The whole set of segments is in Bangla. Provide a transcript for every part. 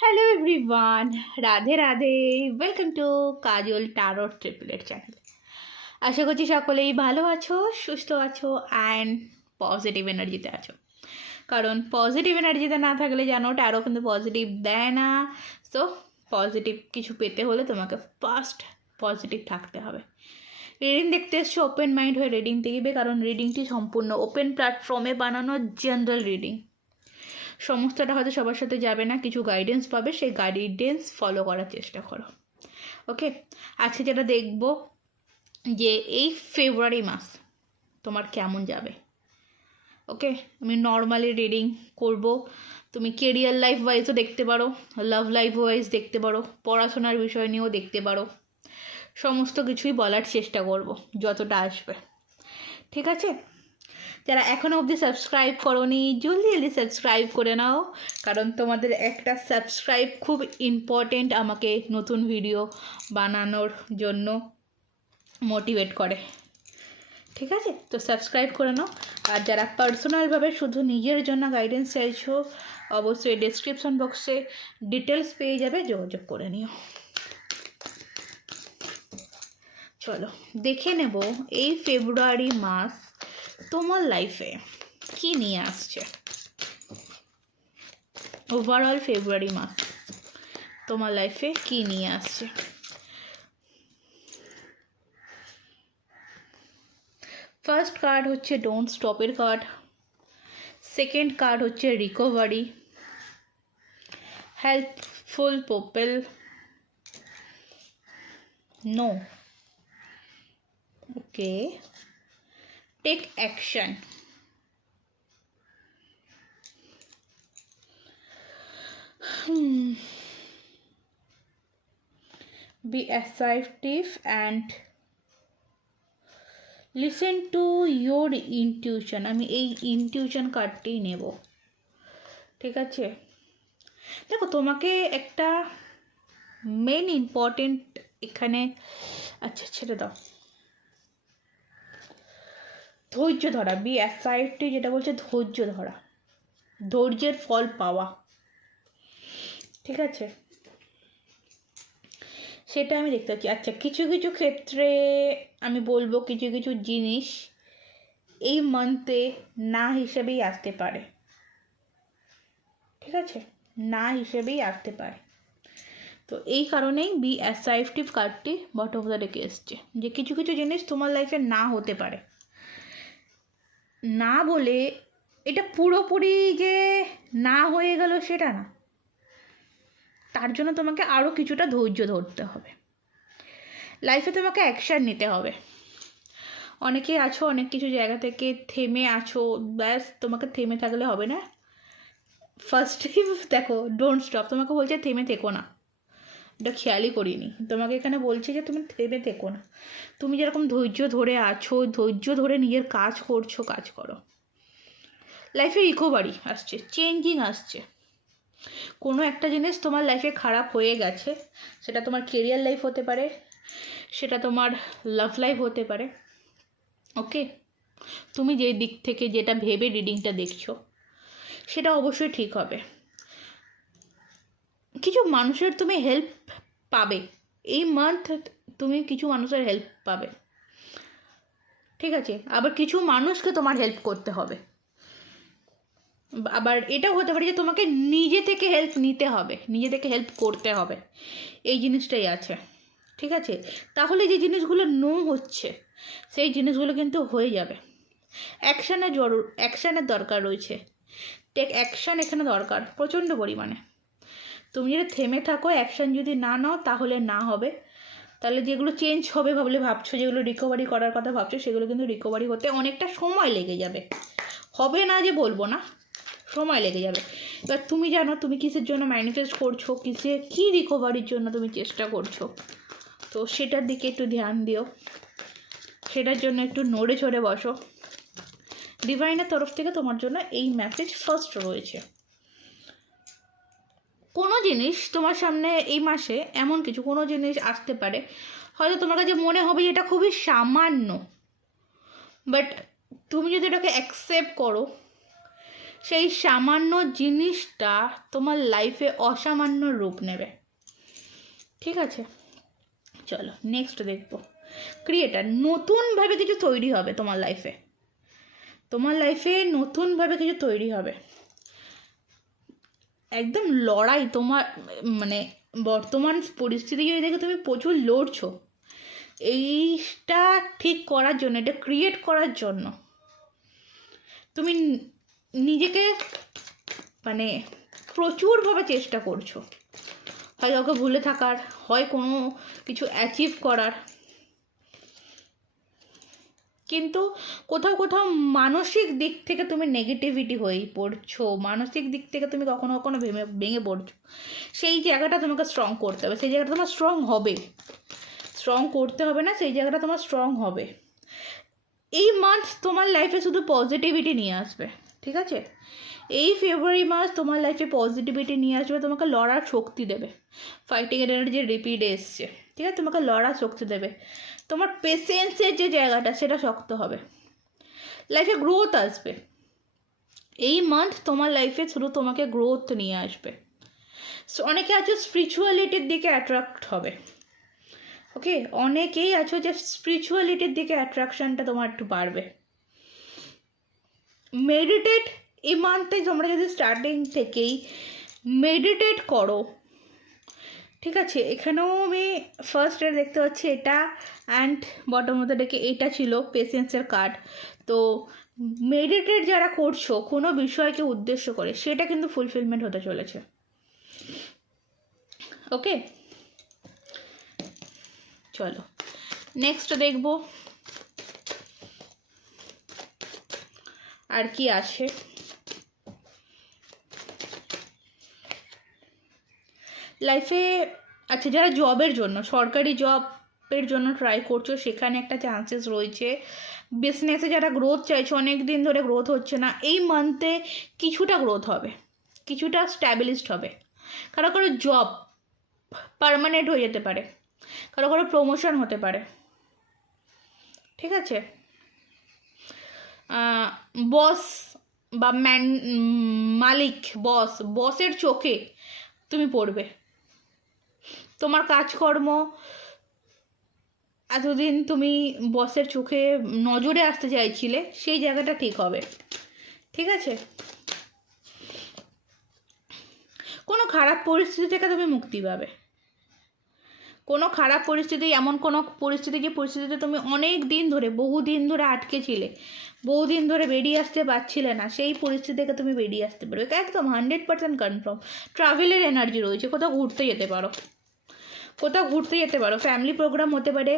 Hello everyone Radhe Radhe welcome to Kajal টারোর triplet channel আশা করছি সকলেই ভালো আছো, সুস্থ আছো অ্যান্ড পজিটিভ এনার্জিতে আছো। কারণ পজিটিভ এনার্জিতে না থাকলে জানো ট্যারো কিন্তু পজিটিভ দেয় না। সো পজিটিভ কিছু পেতে হলে তোমাকে ফার্স্ট পজিটিভ থাকতে হবে। রিডিং দেখতে এসছো ওপেন মাইন্ড হয়ে রিডিং দেখবে, কারণ রিডিংটি সম্পূর্ণ ওপেন প্ল্যাটফর্মে বানানো জেনারেল রিডিং সমস্তটা হয়তো সবার সাথে যাবে না, কিছু গাইডেন্স পাবে, সেই গাইডেন্স ফলো করার চেষ্টা করো। ওকে আজকে যেটা দেখব যে এই ফেব্রুয়ারি মাস তোমার কেমন যাবে? ওকে আমি নর্মালি রিডিং করব। তুমি কেরিয়ার লাইফ ওয়াইজও দেখতে পারো লাভ লাইফ ওয়াইজ দেখতে পারো, পড়াশোনার বিষয় নিয়েও দেখতে পারো। সমস্ত কিছুই বলার চেষ্টা করব, যতটা আসবে। ঠিক আছে? যারা এখনও অবধি সাবস্ক্রাইব করোনি, জলদি জলদি সাবস্ক্রাইব করে নাও। কারণ তোমাদের একটা সাবস্ক্রাইব খুব ইম্পর্টেন্ট আমাকে নতুন ভিডিও বানানোর জন্য মোটিভেট করে। ঠিক আছে? তো সাবস্ক্রাইব করে নাও। আর যারা পার্সোনালভাবে শুধু নিজের জন্য গাইডেন্স চাইছো, অবশ্যই ডেসক্রিপশন বক্সে ডিটেলস পেয়ে যাবে, যোগাযোগ করে নিও। চলো, দেখে নেব, এই ফেব্রুয়ারি মাস তোমার লাইফে কি নিয়ে আসছে? ওভারঅল ফেব্রুয়ারি মাস তোমার লাইফে কি নিয়ে আসছে? ফার্স্ট কার্ড হচ্ছে ডোন্ট স্টপের কার্ড সেকেন্ড কার্ড হচ্ছে recovery helpful people no okay take action. Hmm. Be assertive and listen to your intuition আমি এই ইনটিউশন কার্ডটি নেব ঠিক আছে দেখো তোমাকে একটা মেন ইম্পর্টেন্ট এখানে আচ্ছা ছেড়ে দাও ধৈর্য ধরা বি অ্যাসাইডটি যেটা বলছে ধৈর্য ধরা, ধৈর্যের ফল পাওয়া। ঠিক আছে? সেটা আমি দেখতে পাচ্ছি। আচ্ছা কিছু কিছু ক্ষেত্রে আমি বলব কিছু কিছু জিনিস এই মান্থে না হিসেবেই আসতে পারে। ঠিক আছে? না হিসেবেই আসতে পারে। তো এই কারণেই বি অ্যাসাইফটিভ কার্ডটি বটম অফ ডেকে এসছে। যে কিছু কিছু জিনিস তোমার লাইফে না হতে পারে। না বলে এটা পুরোপুরি যে না হয়ে গেল সেটা না। তার জন্য তোমাকে আরও কিছুটা ধৈর্য ধরতে হবে। লাইফে তোমাকে অ্যাকশান নিতে হবে। অনেকেই আছো, অনেক কিছু জায়গা থেকে থেমে আছো, ব্যাস তোমাকে থেমে থাকলে হবে না। ফার্স্টেই দেখো ডোন্ট স্টপ তোমাকে বলছে, থেমে থেকো না। এটা খেয়ালই করিনি। তোমাকে এখানে বলছে যে তুমি থেমে থেকো না। তুমি যেরকম ধৈর্য ধরে আছো, ধৈর্য ধরে নিজের কাজ করছ, কাজ করো। লাইফে রিকভারি আসছে চেঞ্জিং আসছে। কোনো একটা জিনিস তোমার লাইফে খারাপ হয়ে গেছে, সেটা তোমার কেরিয়ার লাইফ হতে পারে, সেটা তোমার লাভ লাইফ হতে পারে। ওকে তুমি যে দিক থেকে যেটা ভেবে রিডিংটা দেখছ, সেটা অবশ্যই ঠিক হবে। কিছু মানুষের তুমি হেল্প পাবে। এই মান্থ তুমি কিছু মানুষের হেল্প পাবে। ঠিক আছে? আবার কিছু মানুষকে তোমার হেল্প করতে হবে। আবার এটাও হতে পারে যে তোমাকে নিজে থেকে হেল্প নিতে হবে। নিজে থেকে হেল্প করতে হবে। এই জিনিসটাই আছে। ঠিক আছে? তাহলে যে জিনিসগুলো নো হচ্ছে, সেই জিনিসগুলো কিন্তু হয়ে যাবে। অ্যাকশানের জরুর অ্যাকশানের দরকার রয়েছে। টেক অ্যাকশান এখানে দরকার, প্রচণ্ড পরিমাণে। তুমি যদি থেমে থাকো অ্যাকশান যদি না নাও, তাহলে না হবে। তাহলে যেগুলো চেঞ্জ হবে ভাবলে ভাবছ, যেগুলো রিকভারি করার কথা ভাবছ, সেগুলো কিন্তু রিকভারি হতে অনেকটা সময় লেগে যাবে। হবে না যে বলব না, সময় লেগে যাবে। এবার তুমি জানো, তুমি কিসের জন্য ম্যানিফেস্ট করছ, কিসে কী রিকভারির জন্য তুমি চেষ্টা করছ? তো সেটার দিকে একটু ধ্যান দিও। সেটার জন্য একটু নড়ে চড়ে বসো। ডিভাইনের তরফ থেকে তোমার জন্য এই মেসেজ ফার্স্ট রয়েছে। কোনো জিনিস তোমার সামনে এই মাসে এমন কিছু, কোনো জিনিস আসতে পারে। হয়তো তোমার কাছে মনে হবে যে এটা খুবই সামান্য। বাট তুমি যদি এটাকে অ্যাকসেপ্ট করো, সেই সামান্য জিনিসটা তোমার লাইফে অসামান্য রূপ নেবে। ঠিক আছে? চলো নেক্সট দেখব। ক্রিয়েটার নতুনভাবে কিছু তৈরি হবে তোমার লাইফে তোমার লাইফে নতুনভাবে কিছু তৈরি হবে। একদম লড়াই তোমার মানে বর্তমান পরিস্থিতি যদি দেখে তুমি প্রচুর লড়ছো। এইটা ঠিক করার জন্য, এটা ক্রিয়েট করার জন্য। তুমি নিজেকে মানে প্রচুরভাবে চেষ্টা করছ। হয় কাউকে ভুলে থাকার, হয় কোনো কিছু অ্যাচিভ করার। কিন্তু কোথাও কোথাও মানসিক দিক থেকে তুমি নেগেটিভিটি হয়েই পড়ছো। মানসিক দিক থেকে তুমি কখনো কখনো ভেঙে ভেঙে পড়ছো। সেই জায়গাটা তোমাকে স্ট্রং করতে হবে। সেই জায়গাটা তোমার স্ট্রং হবে। স্ট্রং করতে হবে না, সেই জায়গাটা তোমার স্ট্রং হবে। এই মান্থ তোমার লাইফে শুধু পজিটিভিটি নিয়ে আসবে, ঠিক আছে? এই ফেব্রুয়ারি মাস তোমার লাইফে পজিটিভিটি নিয়ে আসবে, তোমাকে লড়ার শক্তি দেবে। ফাইটিং এনার্জি রিপিট এসছে, ঠিক আছে? তোমাকে লড়ার শক্তি দেবে। তোমার পেশেন্সের যে জায়গাটা, সেটা শক্ত হবে। লাইফে গ্রোথ আসবে। এই মান্থ তোমার লাইফে শুধু তোমাকে গ্রোথ নিয়ে আসবে। অনেকে আছো স্পিরিচুয়ালিটির দিকে অ্যাট্রাক্ট হবে। ওকে অনেকেই আছো যে স্পিরিচুয়ালিটির দিকে অ্যাট্রাকশনটা তোমার একটু বাড়বে। মেডিটেট এই মান্থে তোমরা যদি স্টার্টিং থেকেই মেডিটেট করো ঠিক আছে, এখানেও আমি ফার্স্ট এর দেখতে পাচ্ছি এটা অ্যান্ড বটম মধ্যে ডেকে এটা ছিল পেশেন্সের কার্ড তো মেডিটেট যারা করছ, কোনো বিষয়কে উদ্দেশ্য করে, সেটা কিন্তু ফুলফিলমেন্ট হতে চলেছে। ওকে চলো নেক্সট দেখব। আর কি আছে? লাইফে আচ্ছা যারা জবের জন্য, সরকারি জবের জন্য ট্রাই করছ, সেখানে একটা চান্সেস রয়েছে। বিজনেসে যারা গ্রোথ চাইছো অনেক দিন ধরে গ্রোথ হচ্ছে না, এই মান্থে কিছুটা গ্রোথ হবে, কিছুটা স্ট্যাবলিশড হবে। কারও কারও জব পার্মানেন্ট হয়ে যেতে পারে, কারও কারও প্রমোশন হতে পারে। ঠিক আছে? বস বা ম্যান মালিক বস বসের চোখে তুমি পড়বে। তোমার কাজকর্ম, এতদিন তুমি বসের চোখে নজরে আসতে চাইছিলে, সেই জায়গাটা ঠিক হবে। ঠিক আছে? কোনো খারাপ পরিস্থিতি থেকে তুমি মুক্তি পাবে। কোনো খারাপ পরিস্থিতি, এমন কোনো পরিস্থিতি যে পরিস্থিতিতে তুমি অনেক দিন ধরে, বহু দিন ধরে আটকে ছিলে বহুদিন ধরে বেরিয়ে আসতে পারছিলে না, সেই পরিস্থিতি থেকে তুমি বেরিয়ে আসতে পারবে। একদম হান্ড্রেড পার্সেন্ট কনফার্ম ট্রাভেলের এনার্জি রয়েছে, কোথাও ঘুরতে যেতে পারো। কোথাও ঘুরতে যেতে পারো। ফ্যামিলি প্রোগ্রাম হতে পারে।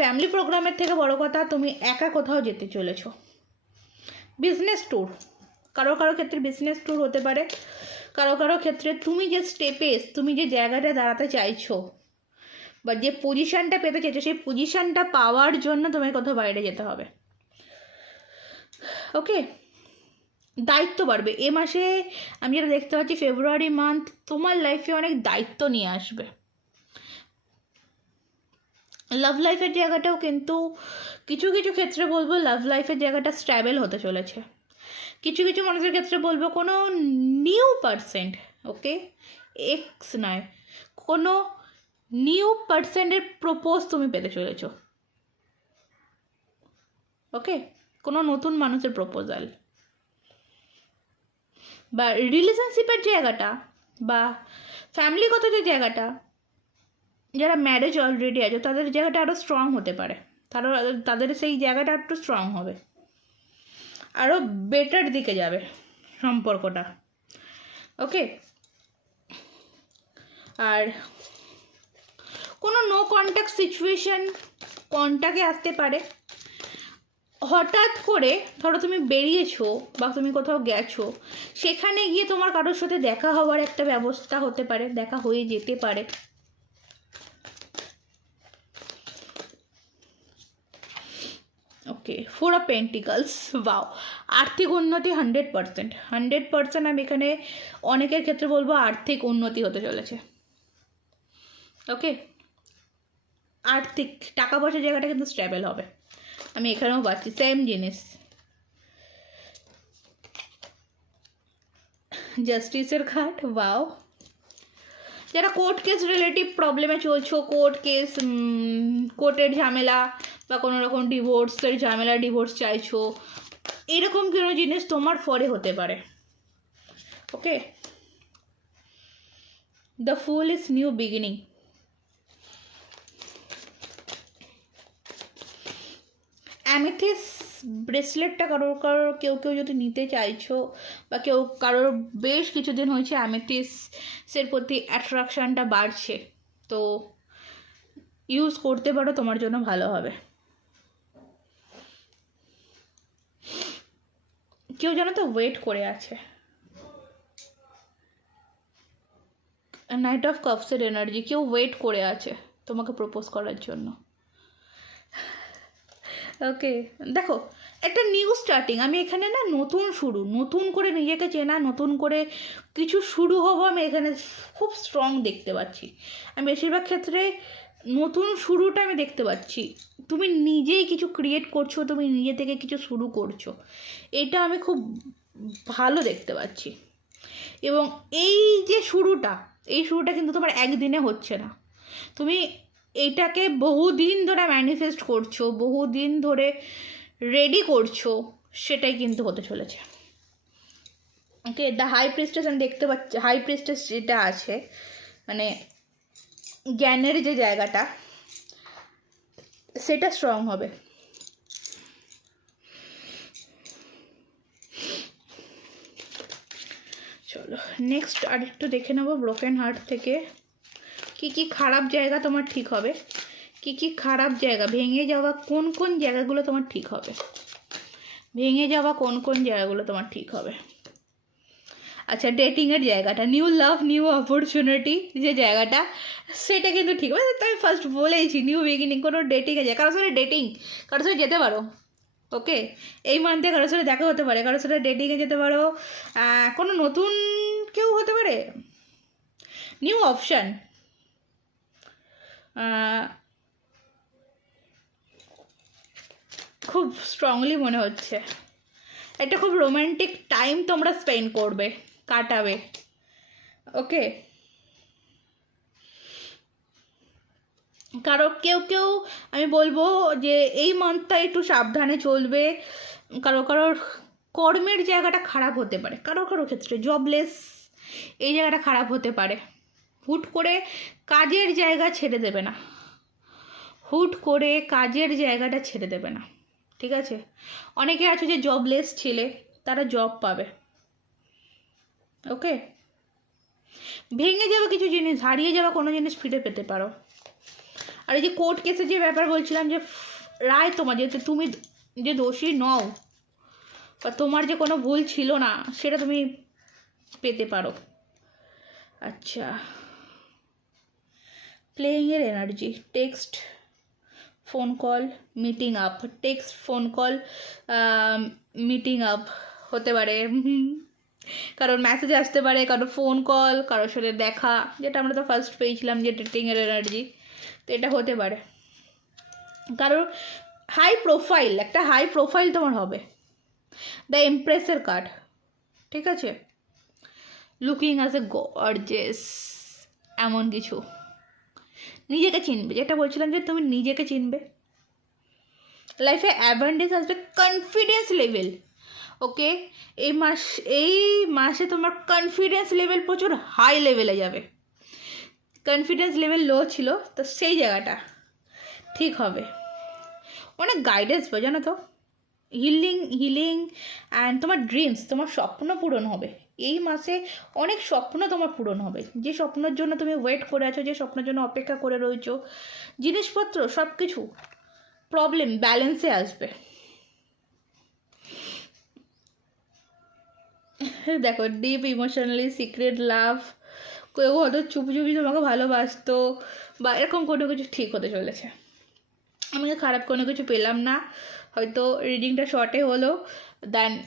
ফ্যামিলি প্রোগ্রামের থেকে বড় কথা, তুমি একা কোথাও যেতে চলেছো। বিজনেস ট্যুর কারও কারও ক্ষেত্রে বিজনেস ট্যুর হতে পারে। কারও কারও ক্ষেত্রে তুমি যে স্টেপে তুমি যে জায়গাটা দাঁড়াতে চাইছো, বা যে পজিশানটা পেতে চাইছো, সেই পজিশানটা পাওয়ার জন্য তোমায় কোথাও বাইরে যেতে হবে। ওকে দায়িত্ব বাড়বে। এ মাসে আমি যেটা দেখতে পাচ্ছি ফেব্রুয়ারি মান্থ তোমার লাইফে অনেক দায়িত্ব নিয়ে আসবে। লাভ লাইফের জায়গাটাও কিন্তু কিছু কিছু ক্ষেত্রে বলব লাভ লাইফের জায়গাটা স্ট্যাবেল হতে চলেছে। কিছু কিছু মানুষের ক্ষেত্রে বলব কোনো নিউ পার্সেন্ট ওকে এক্স নয়। কোনো নিউ পার্সেন্টের প্রপোজ তুমি পেতে চলেছ। ওকে কোনো নতুন মানুষের প্রপোজাল বা রিলেশনশিপের জায়গাটা বা ফ্যামিলিগত যে জায়গাটা যারা ম্যারেজ অলরেডি আছে, তাদের জায়গাটা আরও স্ট্রং হতে পারে। তারা, তাদের সেই জায়গাটা একটু স্ট্রং হবে। আরও বেটার দিকে যাবে সম্পর্কটা। ওকে আর কোনো নো কন্ট্যাক্ট সিচুয়েশান কন্ট্যাক্টে আসতে পারে? হঠাৎ করে ধরো তুমি বেরিয়েছো বা তুমি কোথাও গেছো, সেখানে গিয়ে তোমার কারোর সাথে দেখা হওয়ার একটা ব্যবস্থা হতে পারে, দেখা হয়ে যেতে পারে। ওকে ফোর অফ পেন্টিকালস বাও আর্থিক উন্নতি হান্ড্রেড পার্সেন্ট হান্ড্রেড পার্সেন্ট আমি এখানে অনেকের ক্ষেত্রে বলব আর্থিক উন্নতি হতে চলেছে। ওকে আর্থিক, টাকা পয়সার জায়গাটা কিন্তু স্ট্যাবেল হবে। আমি এখানেও পাচ্ছি সেম জিনিস। জাস্টিসের কার্ড বাও যারা কোর্ট কেস রিলেটিভ প্রবলেমে চলছো কোর্ট কেস কোর্টের ঝামেলা বা কোনো রকম ডিভোর্সের ঝামেলা ডিভোর্স চাইছো, এরকম কোনো জিনিস তোমার ফরে হতে পারে। Okay the fool is new beginning amethyst ব্রেসলেটটা কারোর কারোর কেউ কেউ যদি নিতে চাইছো বা কেউ, কারোর বেশ কিছুদিন হয়েছে অ্যামেথিসের প্রতি অ্যাট্রাকশানটা বাড়ছে, তো ইউজ করতে পারো, তোমার জন্য ভালো হবে। কেউ যেন তো ওয়েট করে আছে। নাইট অফ কাপসের এনার্জি কেউ ওয়েট করে আছে তোমাকে প্রপোজ করার জন্য। ওকে দেখো একটা নিউ স্টার্টিং আমি এখানে না নতুন শুরু, নতুন করে নিজেকে চেনা, নতুন করে কিছু শুরু হব আমি এখানে খুব স্ট্রং দেখতে পাচ্ছি। আমি বেশিরভাগ ক্ষেত্রে নতুন শুরুটা আমি দেখতে পাচ্ছি। তুমি নিজেই কিছু ক্রিয়েট করছ, তুমি নিজে থেকে কিছু শুরু করছ। এটা আমি খুব ভালো দেখতে পাচ্ছি। এবং এই যে শুরুটা, এই শুরুটা কিন্তু তোমার একদিনে হচ্ছে না। তুমি এইটাকে বহুদিন ধরে ম্যানিফেস্ট করছ, বহুদিন ধরে রেডি করছ, সেটাই কিন্তু হতে চলেছে। ওকে দ্য হাই প্রিস্টেস আমি দেখতে পাচ্ছি হাই প্রিস্টেস যেটা আছে মানে জ্ঞানের যে জায়গাটা, সেটা স্ট্রং হবে। চলো নেক্সট আরেকটু দেখে নেব ব্রোকেন হার্ট থেকে। কি কি খারাপ জায়গা তোমার ঠিক হবে? কি কি খারাপ জায়গা? ভেঙে যাওয়া কোন কোন জায়গাগুলো তোমার ঠিক হবে? ভেঙে যাওয়া কোন কোন জায়গাগুলো তোমার ঠিক হবে? আচ্ছা ডেটিংয়ের জায়গাটা। নিউ লাভ নিউ অপরচুনিটি যে জায়গাটা, সেটা কিন্তু ঠিক তো আমি ফার্স্ট বলেইছি নিউ বিগিনিং কোনো ডেটিংয়ে যায় কারোর সাথে ডেটিং কারোর সাথে যেতে পারো ওকে এই মান্থে কারোর সাথে দেখা হতে পারে। কারোর সাথে ডেটিংয়ে যেতে পারো। কোনো নতুন কেউ হতে পারে? নিউ অপশান খুব স্ট্রংলি মনে হচ্ছে। একটা খুব রোম্যান্টিক টাইম তোমরা স্পেন্ড করবে, কাটাবে। ওকে কারও কেউ কেউ আমি বলব যে এই মান্থটা একটু সাবধানে চলবে। কারও, কারোর কর্মের জায়গাটা খারাপ হতে পারে। কারও কারও ক্ষেত্রে জবলেস এই জায়গাটা খারাপ হতে পারে। হুট করে কাজের জায়গা ছেড়ে দেবে না। হুট করে কাজের জায়গাটা ছেড়ে দেবে না। ঠিক আছে? অনেকে আছে যে জবলেস ছেলে, তারা জব পাবে। ওকে ভেঙে যাওয়া কিছু জিনিস, হারিয়ে যাওয়া কোনো জিনিস ফিরে পেতে পারো। আর এই যে কোর্ট কেসের যে ব্যাপার বলছিলাম যে, রায় তোমার, যেহেতু তুমি যে দোষী নও, বা তোমার যে কোনো ভুল ছিল না, সেটা তুমি পেতে পারো। আচ্ছা। প্লেয়িংয়ের energy text phone call meeting up text phone call meeting up হতে পারে। কারোর মেসেজ আসতে পারে, কারোর ফোন কল কারোর সাথে দেখা, যেটা আমরা তো ফার্স্ট পেয়েছিলাম, যে ডেটিংয়ের এনার্জি তো এটা হতে পারে। কারোর হাই প্রোফাইল একটা হাই প্রোফাইল তোমার হবে। দ্য এমপ্রেসের কার্ড ঠিক আছে? লুকিং অ্যাজ এ গর্জেস এমন কিছু। নিজেকে চিনবে, যেটা বলছিলাম যে তুমি নিজেকে চিনবে। লাইফে অ্যাডভান্টেজ আসবে কনফিডেন্স লেভেল ওকে এই মাস, এই মাসে তোমার কনফিডেন্স লেভেল প্রচুর হাই লেভেলে যাবে। কনফিডেন্স লেভেল লো ছিল, তো সেই জায়গাটা ঠিক হবে। অনেক গাইডেন্স পাবে জানো তো? হিলিং হিলিং অ্যান্ড তোমার ড্রিমস তোমার স্বপ্ন পূরণ হবে। এই মাসে অনেক স্বপ্ন তোমার পূরণ হবে। যে স্বপ্নের জন্য তুমি ওয়েট করে আছো, যে স্বপ্নের জন্য অপেক্ষা করে রয়েছো, জিনিসপত্র সব কিছু প্রবলেম ব্যালেন্সে আসবে। দেখো ডিপ ইমোশনালি সিক্রেট লাভ কেউ হয়তো চুপি চুপি তোমাকে ভালোবাসতো, বা এরকম কোনো কিছু ঠিক হতে চলেছে। আমি খারাপ কোনো কিছু পেলাম না। হয়তো রিডিংটা শর্টে হলো দেন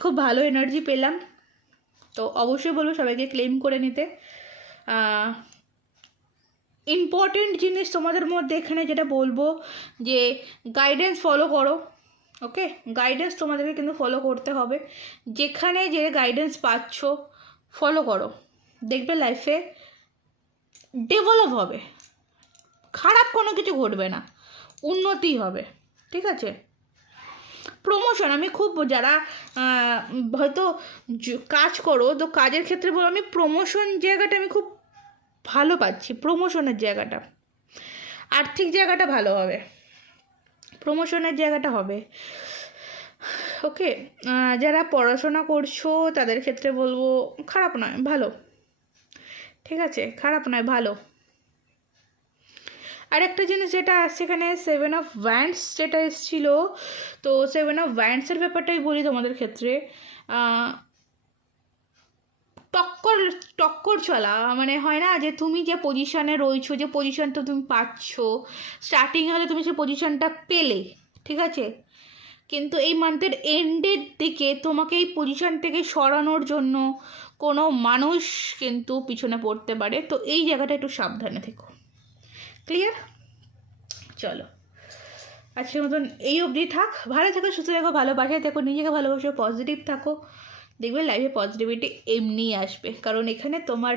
খুব ভালো এনার্জি পেলাম। তো অবশ্যই বলব সবাইকে ক্লেম করে নিতে। ইম্পর্টেন্ট জিনিস তোমাদের মধ্যে এখানে যেটা বলব যে গাইডেন্স ফলো করো ওকে গাইডেন্স তোমাদেরকে কিন্তু ফলো করতে হবে। যেখানে যে গাইডেন্স পাচ্ছ ফলো করো। দেখবে লাইফে ডেভেলপ হবে। খারাপ কোনো কিছু ঘটবে না। উন্নতি হবে। ঠিক আছে? প্রমোশন আমি খুব যারা হয়তো কাজ করো, তো কাজের ক্ষেত্রে বলো, আমি প্রমোশন জায়গাটা আমি খুব ভালো পাচ্ছি প্রমোশনের জায়গাটা। আর্থিক জায়গাটা ভালো হবে প্রমোশনের জায়গাটা হবে। ওকে যারা পড়াশোনা করছ, তাদের ক্ষেত্রে বলব, খারাপ নয়, ভালো। ঠিক আছে, খারাপ নয়, ভালো। আর একটা জিনিস যেটা আসছে এখানে সেভেন অফ ভ্যান্ডস যেটা এসেছিল, তো সেভেন অফ ভ্যান্ডসের ব্যাপারটাই বলি তোমাদের ক্ষেত্রে। টক্কর টক্কর চলা মানে হয় না যে তুমি যে পজিশনে রয়েছো, যে পজিশনটা তুমি পাচ্ছ স্টার্টিংয়ে হয়তো তুমি সেই পজিশনটা পেলে, ঠিক আছে? কিন্তু এই মান্থের এন্ডের দিকে তোমাকে এই পজিশন থেকে সরানোর জন্য কোনো মানুষ কিন্তু পিছনে পড়তে পারে, তো এই জায়গাটা একটু সাবধানে থেকো। ক্লিয়ার চলো। আজকের মতন এই অবধি থাক। ভালো থেকো, সুস্থ থাকো, ভালোবাসায় থেকো, নিজেকে ভালোবাসো পজিটিভ থাকো। দেখবে লাইফে পজিটিভিটি এমনিই আসবে। কারণ এখানে তোমার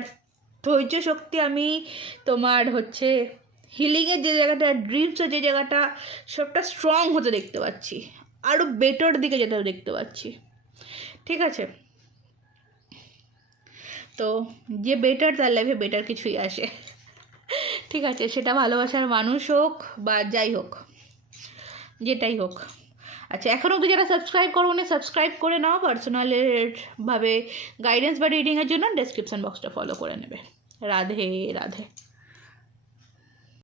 ধৈর্য শক্তি আমি, তোমার হচ্ছে হিলিংয়ের যে জায়গাটা ড্রিমসের যে জায়গাটা, সবটা স্ট্রং হতে দেখতে পাচ্ছি। আরও বেটার দিকে যেতে দেখতে পাচ্ছি। ঠিক আছে? তো, যে বেটার তার লাইফে বেটার কিছুই আসে। ঠিক আছে, সেটা ভালোবাসার মানুষ হোক বা যাই হোক, যেটাই হোক। আচ্ছা এখনও অবধি যারা সাবস্ক্রাইব করো না সাবস্ক্রাইব করে নাও। পার্সোনালেরভাবে গাইডেন্স বা রিডিংয়ের জন্য ডেসক্রিপশন বক্সটা ফলো করে নেবে। রাধে রাধে।